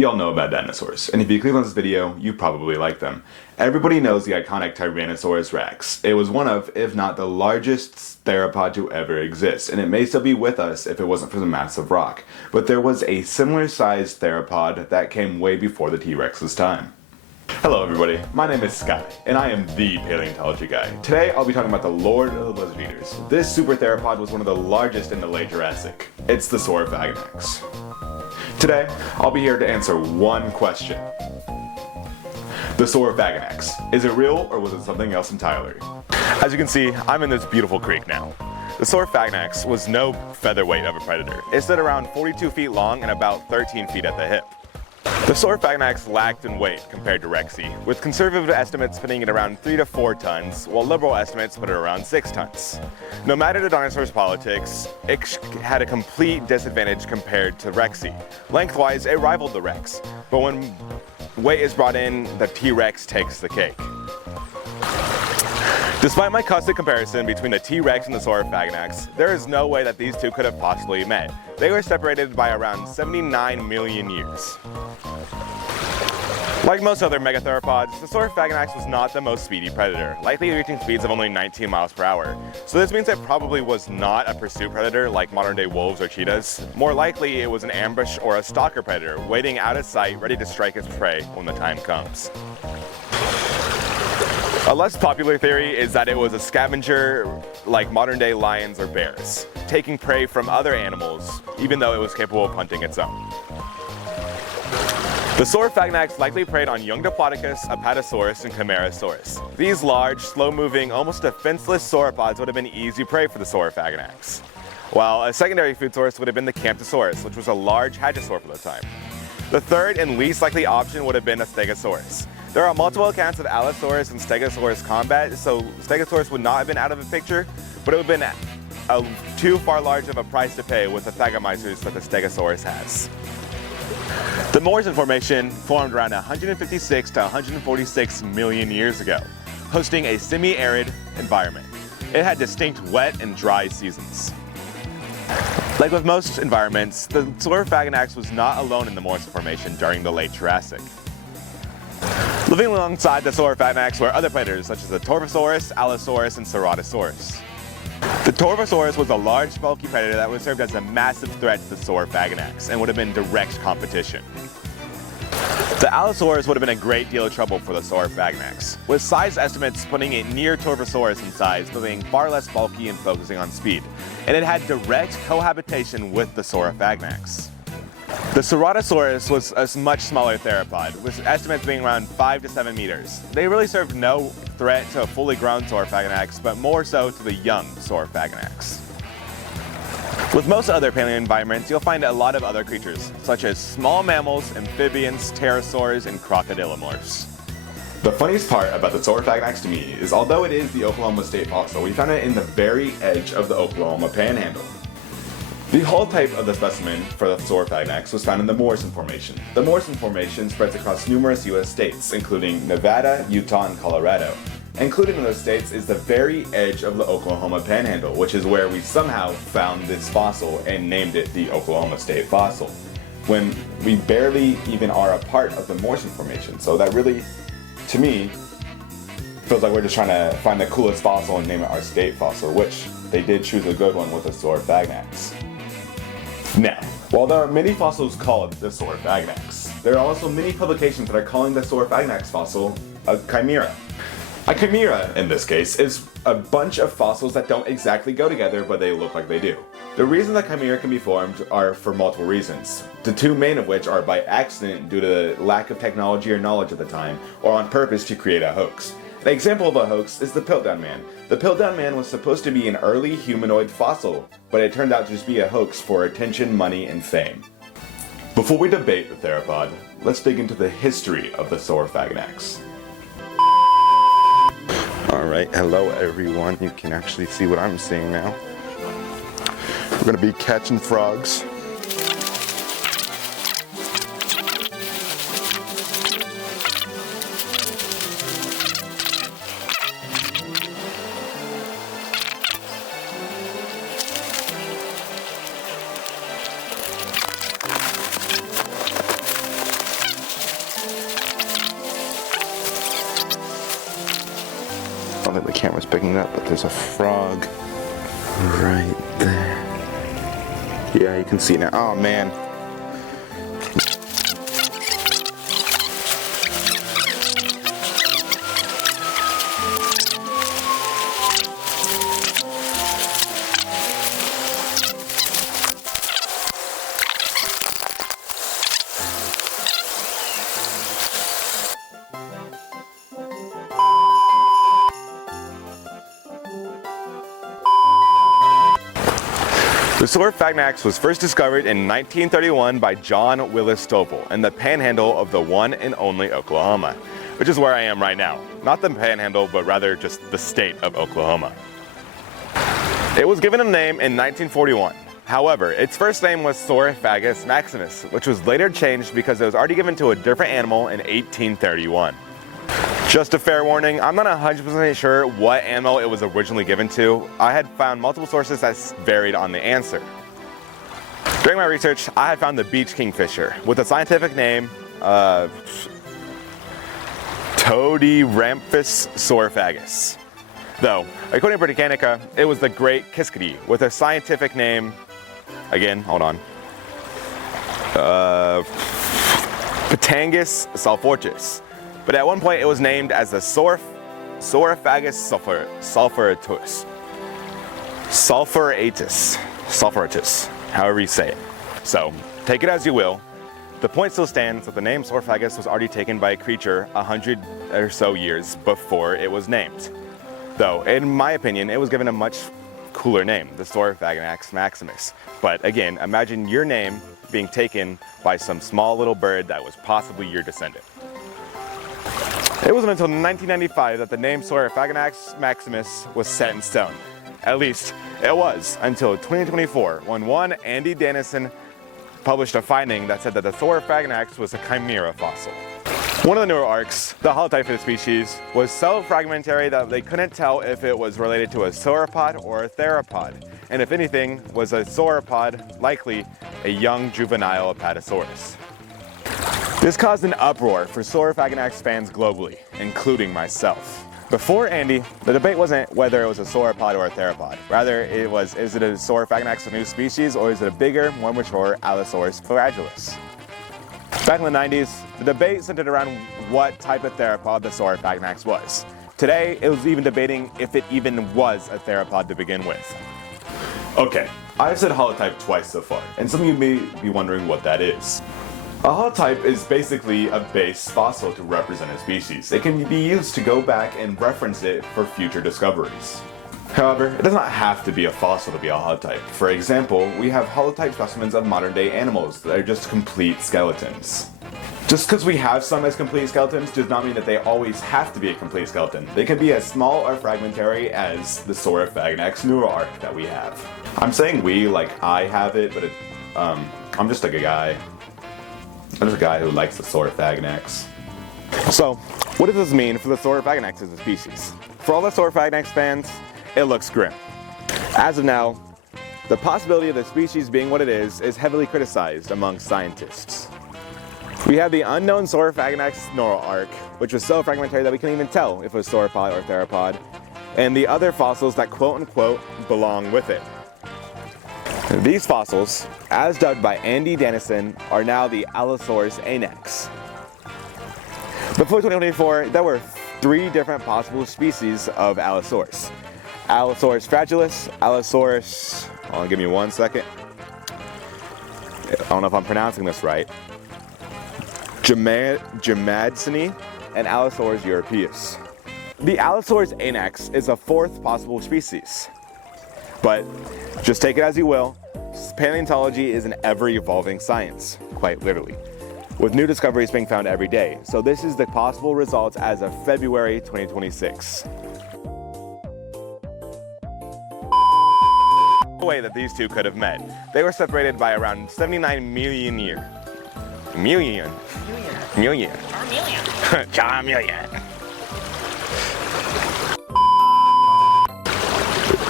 We all know about dinosaurs, and if you click on this video, you probably like them. Everybody knows the iconic Tyrannosaurus rex. It was one of, if not the largest theropod to ever exist, and it may still be with us if it wasn't for the massive rock. But there was a similar sized theropod that came way before the T-Rex's time. Hello everybody, my name is Sky, and I am the paleontology guy. Today I'll be talking about the Lord of the Lizard Eaters. This super theropod was one of the largest in the late Jurassic. It's the Saurophagnax. Today, I'll be here to answer one question. The Saurophagnax. Is it real or was it something else entirely? As you can see, I'm in this beautiful creek now. The Saurophagnax was no featherweight of a predator. It stood around 42 feet long and about 13 feet at the hip. The Saurophagnax lacked in weight compared to Rexy, with conservative estimates putting it around 3 to 4 tons, while liberal estimates put it around 6 tons. No matter the dinosaur's politics, it had a complete disadvantage compared to Rexy. Lengthwise, it rivaled the Rex, but when weight is brought in, the T-Rex takes the cake. Despite my constant comparison between the T-Rex and the Saurophagnax, there is no way that these two could have possibly met. They were separated by around 79 million years. Like most other megatheropods, the Saurophagnax was not the most speedy predator, likely reaching speeds of only 19 miles per hour. So this means it probably was not a pursuit predator like modern-day wolves or cheetahs. More likely, it was an ambush or a stalker predator, waiting out of sight, ready to strike its prey when the time comes. A less popular theory is that it was a scavenger like modern-day lions or bears, taking prey from other animals, even though it was capable of hunting its own. The Saurophagnax likely preyed on young Diplodocus, Apatosaurus, and Camarasaurus. These large, slow-moving, almost defenseless sauropods would have been easy prey for the Saurophagnax, while a secondary food source would have been the Camptosaurus, which was a large hadrosaur for the time. The third and least likely option would have been a Stegosaurus. There are multiple accounts of Allosaurus and Stegosaurus combat, so Stegosaurus would not have been out of the picture, but it would have been too far large of a price to pay with the Thagomisers that the Stegosaurus has. The Morrison Formation formed around 156 to 146 million years ago, hosting a semi-arid environment. It had distinct wet and dry seasons. Like with most environments, the Saurophagnax was not alone in the Morrison Formation during the late Jurassic. Living alongside the Saurophagnax were other predators such as the Torvosaurus, Allosaurus, and Ceratosaurus. The Torvosaurus was a large, bulky predator that would have served as a massive threat to the Saurophagnax and would have been direct competition. The Allosaurus would have been a great deal of trouble for the Saurophagnax, with size estimates putting it near Torvosaurus in size, but being far less bulky and focusing on speed, and it had direct cohabitation with the Saurophagnax. The Ceratosaurus was a much smaller theropod, with estimates being around 5 to 7 meters. They really served no threat to a fully grown Saurophagnax, but more so to the young Saurophagnax. With most other paleo environments, you'll find a lot of other creatures, such as small mammals, amphibians, pterosaurs, and crocodilomorphs. The funniest part about the Saurophagnax to me is although it is the Oklahoma State fossil, we found it in the very edge of the Oklahoma Panhandle. The hull type of the specimen for the Saurophagnax was found in the Morrison Formation. The Morrison Formation spreads across numerous U.S. states, including Nevada, Utah, and Colorado. Included in those states is the very edge of the Oklahoma Panhandle, which is where we somehow found this fossil and named it the Oklahoma State fossil, when we barely even are a part of the Morrison Formation. So that really, to me, feels like we're just trying to find the coolest fossil and name it our state fossil, which they did choose a good one with the Saurophagnax. Now, while there are many fossils called the Saurophagnax, there are also many publications that are calling the Saurophagnax fossil a chimera. A chimera, in this case, is a bunch of fossils that don't exactly go together, but they look like they do. The reason that chimera can be formed are for multiple reasons, the two main of which are by accident due to the lack of technology or knowledge at the time, or on purpose to create a hoax. An example of a hoax is the Piltdown Man. The Piltdown Man was supposed to be an early humanoid fossil, but it turned out to just be a hoax for attention, money, and fame. Before we debate the theropod, let's dig into the history of the Saurophagnax. Alright, hello everyone. You can actually see what I'm seeing now. We're going to be catching frogs. camera's picking it up, but there's a frog right there. Yeah, you can see it now. Oh man. The Saurophagnax was first discovered in 1931 by John Willis Stovall in the panhandle of the one and only Oklahoma, which is where I am right now. Not the panhandle, but rather just the state of Oklahoma. It was given a name in 1941. However, its first name was Saurophagnax maximus, which was later changed because it was already given to a different animal in 1831. Just a fair warning, I'm not 100% sure what animal it was originally given to. I had found multiple sources that varied on the answer. During my research, I had found the beach kingfisher with a scientific name, Todirampus saurophagus. Though, according to Britannica, it was the great kiskadee with a scientific name, again, hold on, Patangus sulphuretus. But at one point it was named as the Saurophagnax sulphuretus, however you say it. So, take it as you will. The point still stands that the name Saurophagnax was already taken by a creature 100 or so years before it was named. Though, in my opinion, it was given a much cooler name, the Saurophagnax maximus. But again, imagine your name being taken by some small little bird that was possibly your descendant. It wasn't until 1995 that the name Saurophagnax maximus was set in stone. At least, it was until 2024 when one Andy Dennison published a finding that said that the Saurophagnax was a chimera fossil. One of the newer arcs, the holotype for the species, was so fragmentary that they couldn't tell if it was related to a sauropod or a theropod, and if anything, was a sauropod, likely a young juvenile Apatosaurus. This caused an uproar for Saurophagnax fans globally, including myself. Before Andy, the debate wasn't whether it was a sauropod or a theropod. Rather, it was, is it a Saurophagnax, a new species, or is it a bigger, more mature Allosaurus fragilis? Back in the 90s, the debate centered around what type of theropod the Saurophagnax was. Today, it was even debating if it even was a theropod to begin with. Okay, I've said holotype twice so far, and some of you may be wondering what that is. A holotype is basically a base fossil to represent a species. It can be used to go back and reference it for future discoveries. However, it does not have to be a fossil to be a holotype. For example, we have holotype specimens of modern day animals that are just complete skeletons. Just because we have some as complete skeletons does not mean that they always have to be a complete skeleton. They can be as small or fragmentary as the Saurophagnax neuroarch that we have. I'm saying we like I have it, but I'm just like a guy. I'm just a guy who likes the Saurophagnax. So, what does this mean for the Saurophagnax as a species? For all the Saurophagnax fans, it looks grim. As of now, the possibility of the species being what it is heavily criticized among scientists. We have the unknown Saurophagnax neuroarch, which was so fragmentary that we can't even tell if it was sauropod or theropod, and the other fossils that quote-unquote belong with it. These fossils, as dubbed by Andy Dennison, are now the Allosaurus anax. Before 2024, there were 3 different possible species of Allosaurus. Allosaurus fragilis, Allosaurus, hold on, give me 1 second. I don't know if I'm pronouncing this right. Jamadsini, and Allosaurus europaeus. The Allosaurus anax is a 4th possible species. But just take it as you will, paleontology is an ever-evolving science, quite literally, with new discoveries being found every day. So this is the possible results as of February 2026. The way that these two could have met. They were separated by around 79 million years. Million.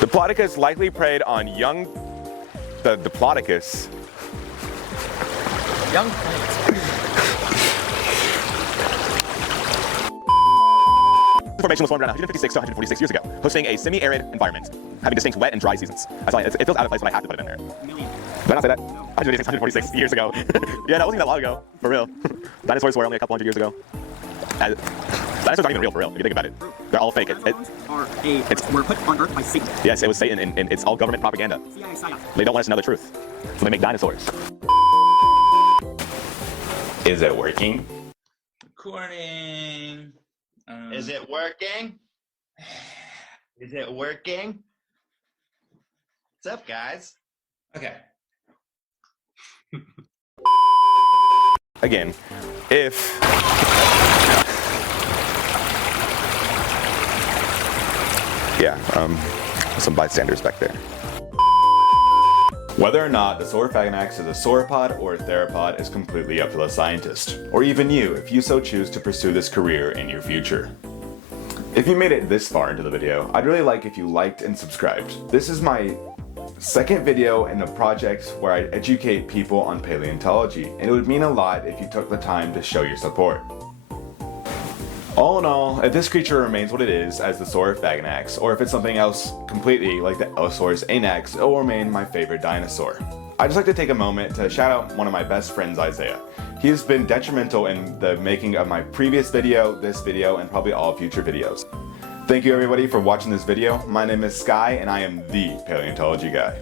Diplodocus likely preyed on young Diplodocus. Young plants. The formation was formed around 156 to 146 years ago, hosting a semi-arid environment, having distinct wet and dry seasons. That's why it feels out of place, but I have to put it in there. Did I not say that? 156, 146 years ago. Yeah, that wasn't even that long ago, for real. Dinosaurs were only a couple hundred years ago. Dinosaurs aren't even real, for real, if you think about it. They're all fake. Were put on Earth by Satan. Yes, it was Satan, and it's all government propaganda. They don't want us to know the truth, so they make dinosaurs. Is it working? Recording. Is it working? Is it working? What's up, guys? Okay. Again, if... Yeah, some bystanders back there. Whether or not the Saurophagnax is a sauropod or a theropod is completely up to the scientist, or even you if you so choose to pursue this career in your future. If you made it this far into the video, I'd really like if you liked and subscribed. This is my second video in a project where I educate people on paleontology, and it would mean a lot if you took the time to show your support. All in all, if this creature remains what it is as the Saurophagnax, or if it's something else completely like the Allosaurus anax, it will remain my favorite dinosaur. I'd just like to take a moment to shout out one of my best friends, Isaiah. He has been detrimental in the making of my previous video, this video, and probably all future videos. Thank you everybody for watching this video. My name is Sky, and I am the Paleontology Guy.